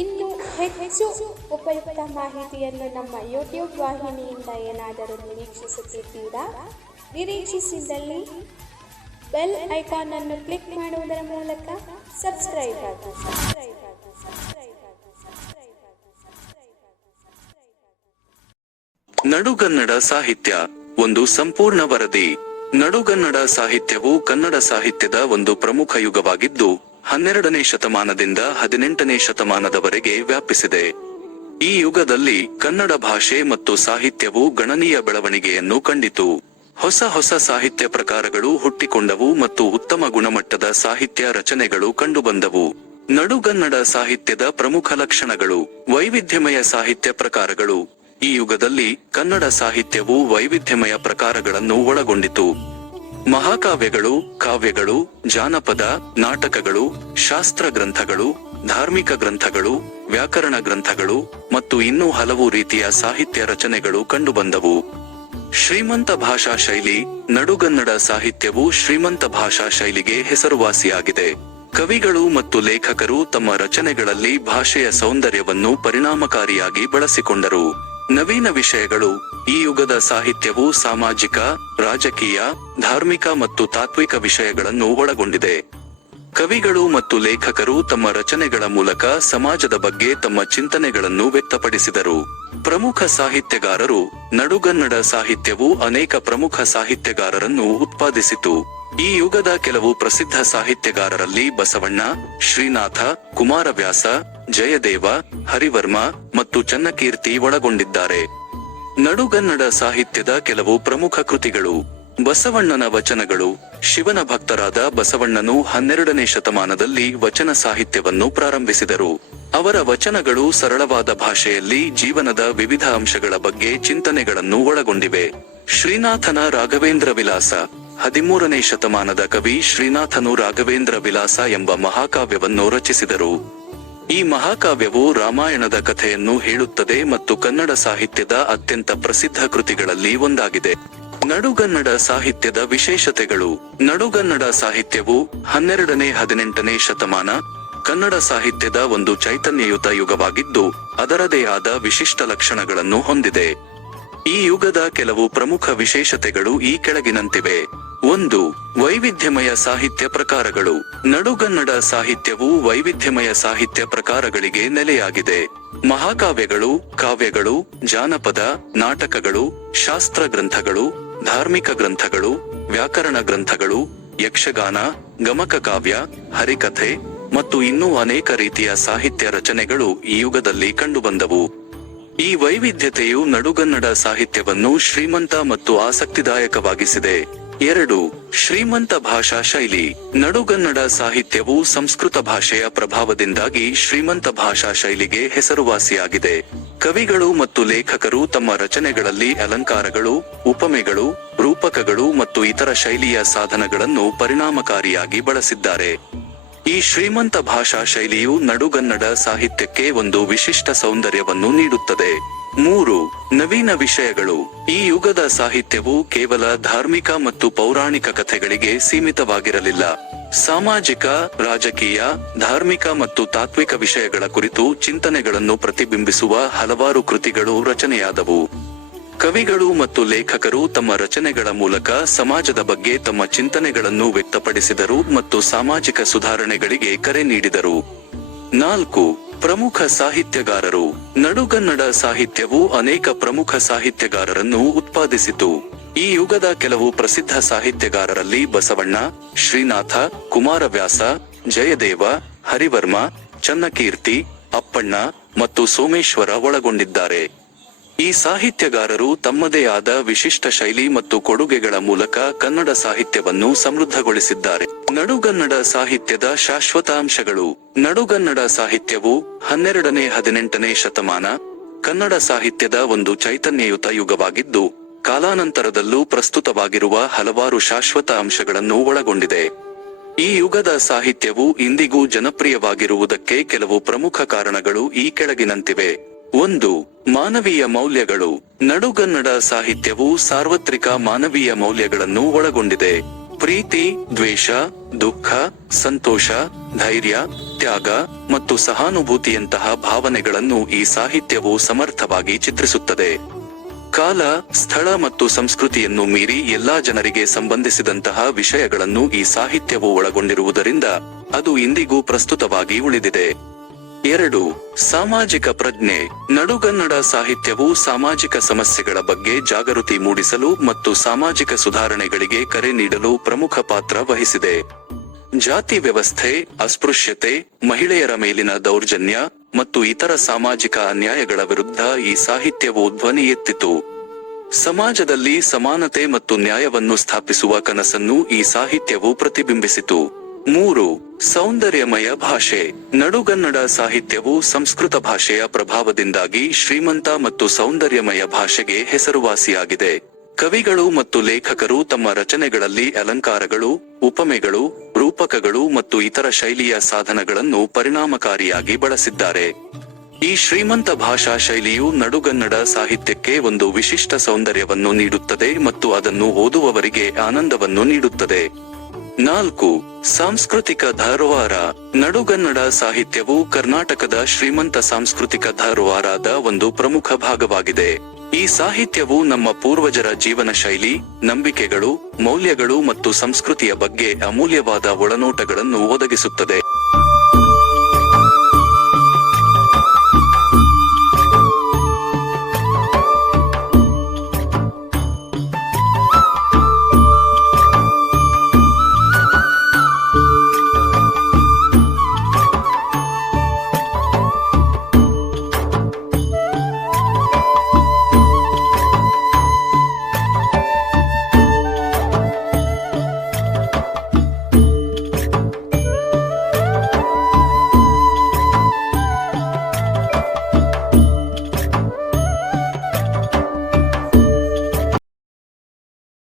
ಇನ್ನು ಹೆಚ್ಚು ಉಪಯುಕ್ತ ಮಾಹಿತಿಯನ್ನು ನಮ್ಮ ಯೂಟ್ಯೂಬ್ ವಾಹಿನಿಯಿಂದ ಏನಾದರೂ ನಿರೀಕ್ಷಿಸುತ್ತಿದ್ದೀರಾ? ನಿರೀಕ್ಷಿಸಿದಲ್ಲಿ ಬೆಲ್ ಐಕಾನ್ ಅನ್ನು ಕ್ಲಿಕ್ ಮಾಡುವುದರ ಮೂಲಕ ಆಗಿ ಆಗಿ ಆಗಿ ಸಬ್ಸ್ಕ್ರೈಬ್ ಆಗಿ ಸಬ್ಸ್ಕ್ರೈಬ್ ಆಗಿ. ನಡುಗನ್ನಡ ಸಾಹಿತ್ಯ, ಒಂದು ಸಂಪೂರ್ಣ ವರದಿ. ನಡುಗನ್ನಡ ಸಾಹಿತ್ಯವು ಕನ್ನಡ ಸಾಹಿತ್ಯದ ಒಂದು ಪ್ರಮುಖ ಯುಗವಾಗಿದ್ದು ಹನ್ನೆರಡನೇ ಶತಮಾನದಿಂದ ಹದಿನೆಂಟನೇ ಶತಮಾನದವರೆಗೆ ವ್ಯಾಪಿಸಿದೆ. ಈ ಯುಗದಲ್ಲಿ ಕನ್ನಡ ಭಾಷೆ ಮತ್ತು ಸಾಹಿತ್ಯವು ಗಣನೀಯ ಬೆಳವಣಿಗೆಯನ್ನು ಕಂಡಿತು. ಹೊಸ ಹೊಸ ಸಾಹಿತ್ಯ ಪ್ರಕಾರಗಳು ಹುಟ್ಟಿಕೊಂಡವು ಮತ್ತು ಉತ್ತಮ ಗುಣಮಟ್ಟದ ಸಾಹಿತ್ಯ ರಚನೆಗಳು ಕಂಡುಬಂದವು. ನಡುಗನ್ನಡ ಸಾಹಿತ್ಯದ ಪ್ರಮುಖ ಲಕ್ಷಣಗಳು, ವೈವಿಧ್ಯಮಯ ಸಾಹಿತ್ಯ ಪ್ರಕಾರಗಳು. ಈ ಯುಗದಲ್ಲಿ ಕನ್ನಡ ಸಾಹಿತ್ಯವು ವೈವಿಧ್ಯಮಯ ಪ್ರಕಾರಗಳನ್ನು ಒಳಗೊಂಡಿತು. ಮಹಾಕಾವ್ಯಗಳು, ಕಾವ್ಯಗಳು, ಜಾನಪದ, ನಾಟಕಗಳು, ಶಾಸ್ತ್ರ ಗ್ರಂಥಗಳು, ಧಾರ್ಮಿಕ ಗ್ರಂಥಗಳು, ವ್ಯಾಕರಣ ಗ್ರಂಥಗಳು ಮತ್ತು ಇನ್ನೂ ಹಲವು ರೀತಿಯ ಸಾಹಿತ್ಯ ರಚನೆಗಳು ಕಂಡುಬಂದವು. ಶ್ರೀಮಂತ ಭಾಷಾ ಶೈಲಿ, ನಡುಗನ್ನಡ ಸಾಹಿತ್ಯವು ಶ್ರೀಮಂತ ಭಾಷಾ ಶೈಲಿಗೆ ಹೆಸರುವಾಸಿಯಾಗಿದೆ. ಕವಿಗಳು ಮತ್ತು ಲೇಖಕರು ತಮ್ಮ ರಚನೆಗಳಲ್ಲಿ ಭಾಷೆಯ ಸೌಂದರ್ಯವನ್ನು ಪರಿಣಾಮಕಾರಿಯಾಗಿ ಬಳಸಿಕೊಂಡರು. ನವೀನ ವಿಷಯಗಳು ಈ ಯುಗದ ಸಾಹಿತ್ಯವು ಸಾಮಾಜಿಕ ರಾಜಕೀಯ ಧಾರ್ಮಿಕ ಮತ್ತು ತಾತ್ವಿಕ ವಿಷಯಗಳನ್ನು ಒಳಗೊಂಡಿದೆ. ಕವಿಗಳು ಮತ್ತು ಲೇಖಕರು ತಮ್ಮ ರಚನೆಗಳ ಮೂಲಕ ಸಮಾಜದ ಬಗ್ಗೆ ತಮ್ಮ ಚಿಂತನೆಗಳನ್ನು ವ್ಯಕ್ತಪಡಿಸಿದರು. ಪ್ರಮುಖ ಸಾಹಿತ್ಯಗಾರರು, ನಡುಗನ್ನಡ ಸಾಹಿತ್ಯವು ಅನೇಕ ಪ್ರಮುಖ ಸಾಹಿತ್ಯಗಾರರನ್ನು ಉತ್ಪಾದಿಸಿತು. ಈ ಯುಗದ ಕೆಲವು ಪ್ರಸಿದ್ಧ ಸಾಹಿತ್ಯಗಾರರಲ್ಲಿ ಬಸವಣ್ಣ, ಶ್ರೀನಾಥ, ಕುಮಾರವ್ಯಾಸ, ಜಯದೇವ, ಹರಿವರ್ಮ ಮತ್ತು ಚನ್ನಕೀರ್ತಿ ಒಳಗೊಂಡಿದ್ದಾರೆ. ನಡುಗನ್ನಡ ಸಾಹಿತ್ಯದ ಕೆಲವು ಪ್ರಮುಖ ಕೃತಿಗಳು. ಬಸವಣ್ಣನ ವಚನಗಳು ಶಿವನ ಭಕ್ತರಾದ ಬಸವಣ್ಣನು ಹನ್ನೆರಡನೇ ಶತಮಾನದಲ್ಲಿ ವಚನ ಸಾಹಿತ್ಯವನ್ನು ಪ್ರಾರಂಭಿಸಿದರು. ಅವರ ವಚನಗಳು ಸರಳವಾದ ಭಾಷೆಯಲ್ಲಿ ಜೀವನದ ವಿವಿಧ ಅಂಶಗಳ ಬಗ್ಗೆ ಚಿಂತನೆಗಳನ್ನು ಒಳಗೊಂಡಿವೆ. ಶ್ರೀನಾಥನ ರಾಘವೇಂದ್ರ ವಿಲಾಸ, ಹದಿಮೂರನೇ ಶತಮಾನದ ಕವಿ ಶ್ರೀನಾಥನು ರಾಘವೇಂದ್ರ ವಿಲಾಸ ಎಂಬ ಮಹಾಕಾವ್ಯವನ್ನು ರಚಿಸಿದರು. ಈ ಮಹಾಕಾವ್ಯವು ರಾಮಾಯಣದ ಕಥೆಯನ್ನು ಹೇಳುತ್ತದೆ ಮತ್ತು ಕನ್ನಡ ಸಾಹಿತ್ಯದ ಅತ್ಯಂತ ಪ್ರಸಿದ್ಧ ಕೃತಿಗಳಲ್ಲಿ ಒಂದಾಗಿದೆ. ನಡುಗನ್ನಡ ಸಾಹಿತ್ಯದ ವಿಶೇಷತೆಗಳು. ನಡುಗನ್ನಡ ಸಾಹಿತ್ಯವು ಹನ್ನೆರಡನೇ ಹದಿನೆಂಟನೇ ಶತಮಾನ ಕನ್ನಡ ಸಾಹಿತ್ಯದ ಒಂದು ಚೈತನ್ಯಯುತ ಯುಗವಾಗಿದ್ದು, ಅದರದೇ ಆದ ವಿಶಿಷ್ಟ ಲಕ್ಷಣಗಳನ್ನು ಹೊಂದಿದೆ. ಈ ಯುಗದ ಕೆಲವು ಪ್ರಮುಖ ವಿಶೇಷತೆಗಳು ಈ ಕೆಳಗಿನಂತಿವೆ. ಒಂದು, ವೈವಿಧ್ಯಮಯ ಸಾಹಿತ್ಯ ಪ್ರಕಾರಗಳು. ನಡುಗನ್ನಡ ಸಾಹಿತ್ಯವು ವೈವಿಧ್ಯಮಯ ಸಾಹಿತ್ಯ ಪ್ರಕಾರಗಳಿಗೆ ನೆಲೆಯಾಗಿದೆ. ಮಹಾಕಾವ್ಯಗಳು, ಕಾವ್ಯಗಳು, ಜಾನಪದ, ನಾಟಕಗಳು ಶಾಸ್ತ್ರ ಗ್ರಂಥಗಳು ಧಾರ್ಮಿಕ ಗ್ರಂಥಗಳು, ವ್ಯಾಕರಣ ಗ್ರಂಥಗಳು, ಯಕ್ಷಗಾನ, ಗಮಕ ಕಾವ್ಯ, ಹರಿಕಥೆ ಮತ್ತು ಇನ್ನೂ ಅನೇಕ ರೀತಿಯ ಸಾಹಿತ್ಯ ರಚನೆಗಳು ಈ ಯುಗದಲ್ಲಿ ಕಂಡುಬಂದವು. ಈ ವೈವಿಧ್ಯತೆಯು ನಡುಗನ್ನಡ ಸಾಹಿತ್ಯವನ್ನು ಶ್ರೀಮಂತ ಮತ್ತು ಆಸಕ್ತಿದಾಯಕವಾಗಿಸಿದೆ. ಎರಡು, ಶ್ರೀಮಂತ ಭಾಷಾ ಶೈಲಿ. ನಡುಗನ್ನಡ ಸಾಹಿತ್ಯವು ಸಂಸ್ಕೃತ ಭಾಷೆಯ ಪ್ರಭಾವದಿಂದಾಗಿ ಶ್ರೀಮಂತ ಭಾಷಾ ಶೈಲಿಗೆ ಹೆಸರುವಾಸಿಯಾಗಿದೆ. ಕವಿಗಳು ಮತ್ತು ಲೇಖಕರು ತಮ್ಮ ರಚನೆಗಳಲ್ಲಿ ಅಲಂಕಾರಗಳು, ಉಪಮೆಗಳು, ರೂಪಕಗಳು ಮತ್ತು ಇತರ ಶೈಲಿಯ ಸಾಧನಗಳನ್ನು ಪರಿಣಾಮಕಾರಿಯಾಗಿ ಬಳಸಿದ್ದಾರೆ. ಈ ಶ್ರೀಮಂತ ಭಾಷಾ ಶೈಲಿಯು ನಡುಗನ್ನಡ ಸಾಹಿತ್ಯಕ್ಕೆ ಒಂದು ವಿಶಿಷ್ಟ ಸೌಂದರ್ಯವನ್ನು ನೀಡುತ್ತದೆ. ಮೂರು, ನವೀನ ವಿಷಯಗಳು. ಈ ಯುಗದ ಸಾಹಿತ್ಯವು ಕೇವಲ ಧಾರ್ಮಿಕ ಮತ್ತು ಪೌರಾಣಿಕ ಕಥೆಗಳಿಗೆ ಸೀಮಿತವಾಗಿರಲಿಲ್ಲ. ಸಾಮಾಜಿಕ, ರಾಜಕೀಯ, ಧಾರ್ಮಿಕ ಮತ್ತು ತಾತ್ವಿಕ ವಿಷಯಗಳ ಕುರಿತು ಚಿಂತನೆಗಳನ್ನು ಪ್ರತಿಬಿಂಬಿಸುವ ಹಲವಾರು ಕೃತಿಗಳು ರಚನೆಯಾದವು. ಕವಿಗಳು ಮತ್ತು ಲೇಖಕರು ತಮ್ಮ ರಚನೆಗಳ ಮೂಲಕ ಸಮಾಜದ ಬಗ್ಗೆ ತಮ್ಮ ಚಿಂತನೆಗಳನ್ನು ವ್ಯಕ್ತಪಡಿಸಿದರು ಮತ್ತು ಸಾಮಾಜಿಕ ಸುಧಾರಣೆಗಳಿಗೆ ಕರೆ ನೀಡಿದರು. ನಾಲ್ಕು, ಪ್ರಮುಖ ಸಾಹಿತ್ಯಗಾರರು. ನಡುಗನ್ನಡ ಸಾಹಿತ್ಯವು ಅನೇಕ ಪ್ರಮುಖ ಸಾಹಿತ್ಯಗಾರರನ್ನು ಉತ್ಪಾದಿಸಿತು. ಈ ಯುಗದ ಕೆಲವು ಪ್ರಸಿದ್ಧ ಸಾಹಿತ್ಯಗಾರರಲ್ಲಿ ಬಸವಣ್ಣ, ಶ್ರೀನಾಥ, ಕುಮಾರವ್ಯಾಸ, ಜಯದೇವ, ಹರಿವರ್ಮ, ಚನ್ನಕೀರ್ತಿ, ಅಪ್ಪಣ್ಣ ಮತ್ತು ಸೋಮೇಶ್ವರ ಒಳಗೊಂಡಿದ್ದಾರೆ. ಈ ಸಾಹಿತ್ಯಗಾರರು ತಮ್ಮದೇ ಆದ ವಿಶಿಷ್ಟ ಶೈಲಿ ಮತ್ತು ಕೊಡುಗೆಗಳ ಮೂಲಕ ಕನ್ನಡ ಸಾಹಿತ್ಯವನ್ನು ಸಮೃದ್ಧಗೊಳಿಸಿದ್ದಾರೆ. ನಡುಗನ್ನಡ ಸಾಹಿತ್ಯದ ಶಾಶ್ವತಾಂಶಗಳು. ನಡುಗನ್ನಡ ಸಾಹಿತ್ಯವು ಹನ್ನೆರಡನೇ ಹದಿನೆಂಟನೇ ಶತಮಾನ ಕನ್ನಡ ಸಾಹಿತ್ಯದ ಒಂದು ಚೈತನ್ಯಯುತ ಯುಗವಾಗಿದ್ದು, ಕಾಲಾನಂತರದಲ್ಲೂ ಪ್ರಸ್ತುತವಾಗಿರುವ ಹಲವಾರು ಶಾಶ್ವತ ಅಂಶಗಳನ್ನು ಒಳಗೊಂಡಿದೆ. ಈ ಯುಗದ ಸಾಹಿತ್ಯವು ಇಂದಿಗೂ ಜನಪ್ರಿಯವಾಗಿರುವುದಕ್ಕೆ ಕೆಲವು ಪ್ರಮುಖ ಕಾರಣಗಳು ಈ ಕೆಳಗಿನಂತಿವೆ. ಒಂದು, ಮಾನವೀಯ ಮೌಲ್ಯಗಳು. ನಡುಗನ್ನಡ ಸಾಹಿತ್ಯವು ಸಾರ್ವತ್ರಿಕ ಮಾನವೀಯ ಮೌಲ್ಯಗಳನ್ನು ಒಳಗೊಂಡಿದೆ. ಪ್ರೀತಿ, ದ್ವೇಷ, ದುಃಖ, ಸಂತೋಷ, ಧೈರ್ಯ, ತ್ಯಾಗ ಮತ್ತು ಸಹಾನುಭೂತಿಯಂತಹ ಭಾವನೆಗಳನ್ನು ಈ ಸಾಹಿತ್ಯವು ಸಮರ್ಥವಾಗಿ ಚಿತ್ರಿಸುತ್ತದೆ. ಕಾಲ, ಸ್ಥಳ ಮತ್ತು ಸಂಸ್ಕೃತಿಯನ್ನು ಮೀರಿ ಎಲ್ಲಾ ಜನರಿಗೆ ಸಂಬಂಧಿಸಿದಂತಹ ವಿಷಯಗಳನ್ನು ಈ ಸಾಹಿತ್ಯವು ಒಳಗೊಂಡಿರುವುದರಿಂದ ಅದು ಇಂದಿಗೂ ಪ್ರಸ್ತುತವಾಗಿ ಉಳಿದಿದೆ. ಎರಡು, ಸಾಮಾಜಿಕ ಪ್ರಜ್ಞೆ. ನಡುಗನ್ನಡ ಸಾಹಿತ್ಯವು ಸಾಮಾಜಿಕ ಸಮಸ್ಯೆಗಳ ಬಗ್ಗೆ ಜಾಗೃತಿ ಮೂಡಿಸಲು ಮತ್ತು ಸಾಮಾಜಿಕ ಸುಧಾರಣೆಗಳಿಗೆ ಕರೆ ನೀಡಲು ಪ್ರಮುಖ ಪಾತ್ರ ವಹಿಸಿದೆ. ಜಾತಿ ವ್ಯವಸ್ಥೆ, ಅಸ್ಪೃಶ್ಯತೆ, ಮಹಿಳೆಯರ ಮೇಲಿನ ದೌರ್ಜನ್ಯ ಮತ್ತು ಇತರ ಸಾಮಾಜಿಕ ಅನ್ಯಾಯಗಳ ವಿರುದ್ಧ ಈ ಸಾಹಿತ್ಯವು ಧ್ವನಿ ಎತ್ತಿತು. ಸಮಾಜದಲ್ಲಿ ಸಮಾನತೆ ಮತ್ತು ನ್ಯಾಯವನ್ನು ಸ್ಥಾಪಿಸುವ ಕನಸನ್ನು ಈ ಸಾಹಿತ್ಯವು ಪ್ರತಿಬಿಂಬಿಸಿತು. ಮೂರು, ಸೌಂದರ್ಯಮಯ ಭಾಷೆ. ನಡುಗನ್ನಡ ಸಾಹಿತ್ಯವು ಸಂಸ್ಕೃತ ಭಾಷೆಯ ಪ್ರಭಾವದಿಂದಾಗಿ ಶ್ರೀಮಂತ ಮತ್ತು ಸೌಂದರ್ಯಮಯ ಭಾಷೆಗೆ ಹೆಸರುವಾಸಿಯಾಗಿದೆ. ಕವಿಗಳು ಮತ್ತು ಲೇಖಕರು ತಮ್ಮ ರಚನೆಗಳಲ್ಲಿ ಅಲಂಕಾರಗಳು, ಉಪಮೆಗಳು, ರೂಪಕಗಳು ಮತ್ತು ಇತರ ಶೈಲಿಯ ಸಾಧನಗಳನ್ನು ಪರಿಣಾಮಕಾರಿಯಾಗಿ ಬಳಸಿದ್ದಾರೆ. ಈ ಶ್ರೀಮಂತ ಭಾಷಾ ಶೈಲಿಯು ನಡುಗನ್ನಡ ಸಾಹಿತ್ಯಕ್ಕೆ ಒಂದು ವಿಶಿಷ್ಟ ಸೌಂದರ್ಯವನ್ನು ನೀಡುತ್ತದೆ ಮತ್ತು ಅದನ್ನು ಓದುವವರಿಗೆ ಆನಂದವನ್ನು ನೀಡುತ್ತದೆ. ನಾಲ್ಕು, ಸಾಂಸ್ಕೃತಿಕ ಧಾರವಾರ. ನಡುಗನ್ನಡ ಸಾಹಿತ್ಯವು ಕರ್ನಾಟಕದ ಶ್ರೀಮಂತ ಸಾಂಸ್ಕೃತಿಕ ಧಾರವಾರದ ಒಂದು ಪ್ರಮುಖ ಭಾಗವಾಗಿದೆ. ಈ ಸಾಹಿತ್ಯವು ನಮ್ಮ ಪೂರ್ವಜರ ಜೀವನ ಶೈಲಿ, ನಂಬಿಕೆಗಳು, ಮೌಲ್ಯಗಳು ಮತ್ತು ಸಂಸ್ಕೃತಿಯ ಬಗ್ಗೆ ಅಮೂಲ್ಯವಾದ ಒಳನೋಟಗಳನ್ನು ಒದಗಿಸುತ್ತದೆ.